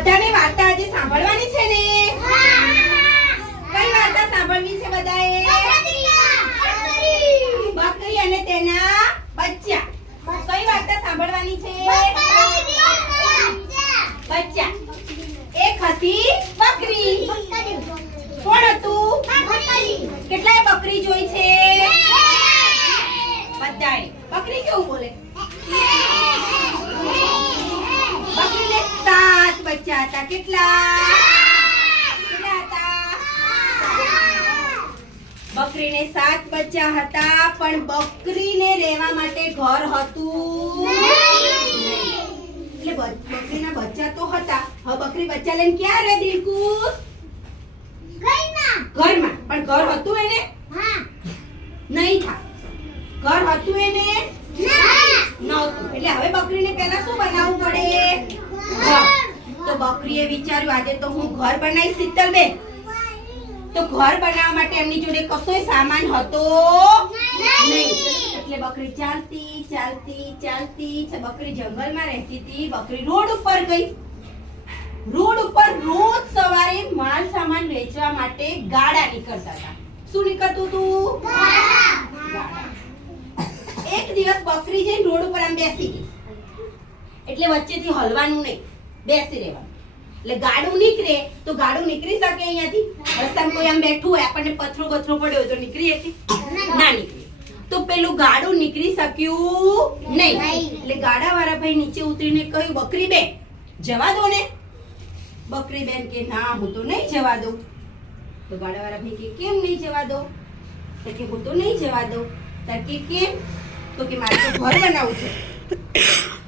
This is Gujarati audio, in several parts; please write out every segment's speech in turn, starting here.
બધાને વાર્તા આજે સાંભળવાની છે ને? કઈ વાર્તા સાંભળવી છે બધાએ? બકરી અને તેના બચ્ચા. કઈ વાર્તા સાંભળવાની છે? બચ્ચા. એક હતી બકરી. કોણ હતું? કેટલાય બકરી જોઈ છે? બધાએ. બકરી કેવું બોલે? બકરીને 7 બચ્ચા હતા. કેટલા હતા? બકરીને 7 બચ્ચા હતા, પણ બકરીને રહેવા માટે ઘર હતું એટલે બકરીના બચ્ચા તો હતા. હવે બકરી બચ્ચા લઈને ક્યાં રહે દિલકુશ? ઘરમાં. પણ ઘર હતું એને? નહીં થાય. ઘર હતું એને? નહોતું. એટલે હવે બકરીને પહેલા શું બનાવવું પડે? ઘર. તો બકરીએ વિચાર્યું આજે તો હું ઘર બનાવીશ શીતલબેન. તો ઘર બનાવવા માટે એમની જોડે કશોય સામાન હતો નહીં. એટલે બકરી ચાલતી ચાલતી ચાલતી બકરી જંગલમાં રહેતી હતી. બકરી રોડ ઉપર ગઈ. રોડ ઉપર રોજ સવારે માલ સામાન વેચવા માટે ગાડા નીકળતા હતા. શું નીકળતું હતું? ગાડા. એક દિવસ બકરી જઈને રોડ ઉપર આમ બેસી ગઈ. એટલે વચ્ચેથી હલવાનું નહીં, બેસી રહેવાનું. એટલે ગાડું નીકળે તો ગાડું નીકળી શકે અહીંયાથી? રસ્તામાં કોઈ આમ બેઠું હોય, આપણને પથરો પડ્યો હોય તો નીકળી શકે? ના નીકળે. તો પેલું ગાડું નીકળી શક્યું નહીં. એટલે ગાડાવાળા ભાઈ નીચે ઉતરીને કહ્યું, બકરી બેન જવા દો ને. બકરી બેન કે ના હું તો નહીં જવા દઉં. તો ગાડાવાળા ભાઈ કે કેમ નહીં જવા દો? તો કે હું તો નહીં જવા દઉં. તાર કે કેમ? તો કે મારે તો ઘર બનાવવું છે.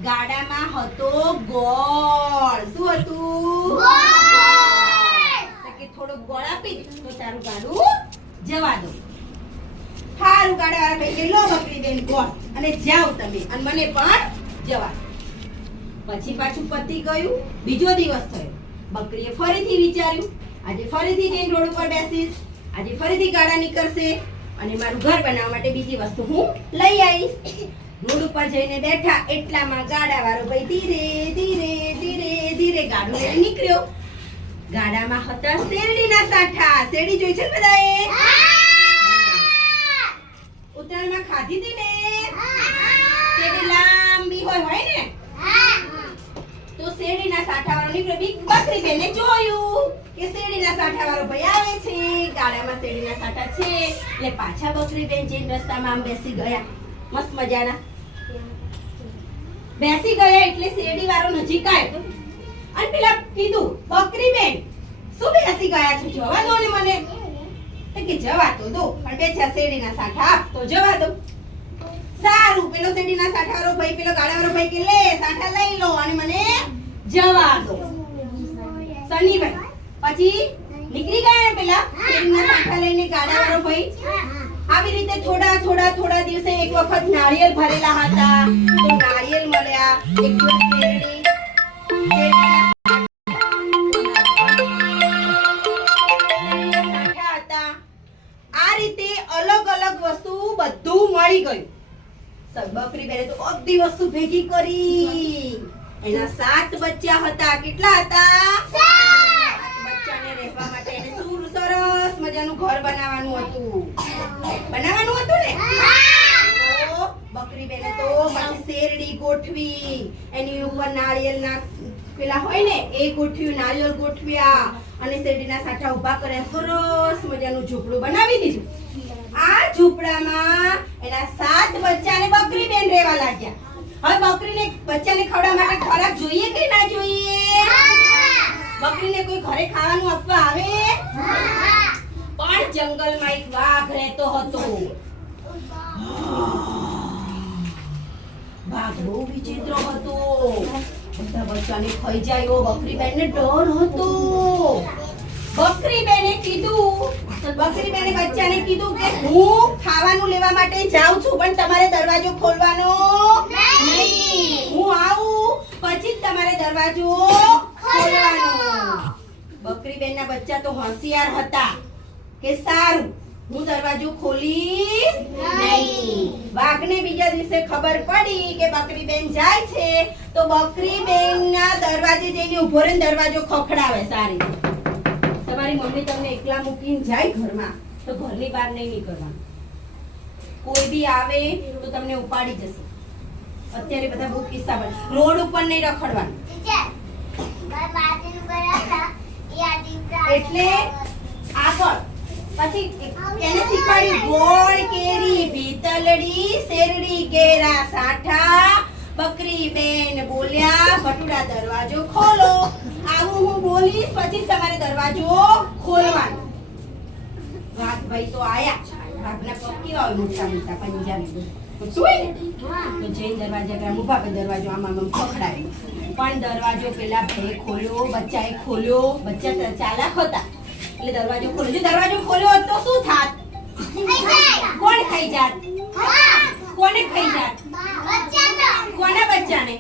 ગાડામાં હતો ગોળ. શું હતું? તો કે થોડો ગોળ આપી દે તો તારું ગાડું જવા દો. સારું. ગાડાવાળા ભાઈ કે લો બકરી બેન ગોળ અને જાઓ તમે અને મને પણ જવા દો. પછી પાછું પતી ગયું. બીજો દિવસ થયો. બકરીએ ફરીથી વિચાર્યું આજે ફરીથી જઈને રોડ ઉપર બેસીશ. આજે ફરીથી ગાડા નીકળશે અને મારું ઘર બનાવવા માટે બીજી વસ્તુ હું લઈ આવીશ. રોડ ઉપર જઈને બેઠા એટલામાં ગાડાવાળો ભાઈ ધીરે ધીરે ધીરે ધીરે ગાડું લઈને નીકળ્યો. ગાડામાં હતા શેરડીના સાઠા. શેરડી જોઈ છે બધાએ? ઉત્તરાયણમાં ખાધી હતી ને? શેરડી લાંબી હોય ને? તો શેરડીના સાઠાવાળો નીકળ્યો. બકરી બેને જોયું કે શેરડીના સાઠાવાળો ભાઈ આવે છે. ગાડામાં શેરડીના સાઠા છે એટલે પાછા બકરી બેન જઈને રસ્તામાં આમ બેસી ગયા. મસ્ત મજાના બેસી ગયા. એટલે શેરડી વાળો નજીક આવ્યો અને પેલા કીધું, બકરી બેન શું બેસી ગયા છો? જવા દો ને મને. તો કે જવા તો દો, પણ બેચા શેરડીના સાઠા આપ તો જવા દો. સારું. પેલો શેરડીના સાઠાવાળો ભાઈ પેલો ગાડાવાળો ભાઈ કે લે સાઠા લઈ લો અને મને જવા દો. સનીભાઈ પછી નીકળી ગયા પેલા શેરડીના સાઠા લઈને ગાડાવાળો ભાઈ. આવી રીતે થોડા દિવસે એક વખત નાળિયેર ભરેલા હતા. તો નાળિયેર મળ્યા. એક દિવસ શેરડી હતા. આ રીતે અલગ અલગ વસ્તુ બધું મળી ગયું. બકરી બેને તો બધી વસ્તુ ભેગી કરી. એના 7 બચ્ચા હતા. કેટલા હતા? 7 બચ્ચાને રહેવા માટે એને શું સરસ મજાનું ઘર બનાવવાનું હતું. બનાવવાનું હતું ને? તો બકરી બેને તો પછી શેરડી ગોઠવી. એની ઉપર નાળિયેરના પેલા હોય ને એ ગોઠવ્યું. નાળિયેર ગોઠવ્યા અને શેરડીના સાઠા ઊભા કર્યા. સરસ મજાનું ઝૂંપડું બનાવી દીધું. આ ઝૂંપડામાં એના 7 બચ્ચાને બકરી બેન રહેવા લાગ્યા. હવે બકરીને બચ્ચાને ખવડાવવા માટે ખોરાક જોઈએ કે ના જોઈએ? બકરીને કોઈ ઘરે ખાવાનું આપવા આવે? પણ જંગલમાં એક વાઘ રહેતો હતો. વાઘ બહુ વિચિત્ર હતો. બધા બચ્ચાને ખાઈ જાય એવો બકરી બેનને ડર હતો. બકરી બેને બચ્ચાને કીધું કે હું ખાવાનું લેવા માટે જાઉં છું, પણ તમારે દરવાજો ખોલવાનો નહીં. હું આવું પછી જ તમારે દરવાજો ખોલવાનો. બકરી બેનના બચ્ચા તો હોશિયાર હતા કે સારું હું દરવાજો ખોલીશ નહીં. વાઘને બીજા દિવસે ખબર પડી કે બકરી બેન જાય છે તો બકરી બેનના દરવાજે જઈને ઊભો રહીને દરવાજો ખખડાવે સારી રીતે. તમારી મમ્મી તમને એકલા મૂકીને જાય ઘરમાં તો ઘરની બહાર નહીં નીકળવાનું. કોઈ બી આવે તો તમને ઉપાડી જશે. અત્યારે બધા બહુ કિસ્સા બને. રોડ ઉપર નહીં રખડવાનું. એટલે આગળ પછી એને શીખવાડ્યું ગોળ કેરી ભીતલડી શેરડી કેરા સાઠા. બકરી બેન બોલ્યા ભટુડા દરવાજો ખોલો. આવું હું બોલીશ પછી તમારે દરવાજો ખોલવાનો. વાઘભાઈ તો આયા. વાઘના પગ કેવા હોય મોટા મોટા પંજાબી શું તો જૈન દરવાજા ગયા ઊભા પર દરવાજો આમ ખખડાયો. પણ દરવાજો પેલા ભાઈ ખોલ્યો, બચ્ચાએ ખોલ્યો. બચ્ચા ચાલાક હતા એટલે દરવાજો ખોલ્યો. જો દરવાજો ખોલ્યો હોત તો શું થાત? કોણ ખાઈ જાત? કોને ખાઈ જાત? કોના બચ્ચાને?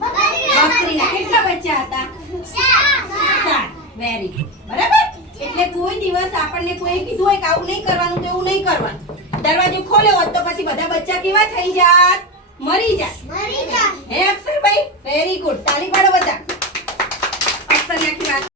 બકરીના. કેટલા બચ્ચા હતા? 7. Very good. બરાબર. એટલે કોઈ દિવસ આપણને કોઈ કીધું હોય કે આવું નહીં કરવાનું તો એવું નહીં કરવાનું. દરવાજો ખોલ્યો હોત તો પછી બધા બચ્ચા કેવા થઈ જાત? મરી જાત. હે અક્ષરભાઈ? Very good. તાલી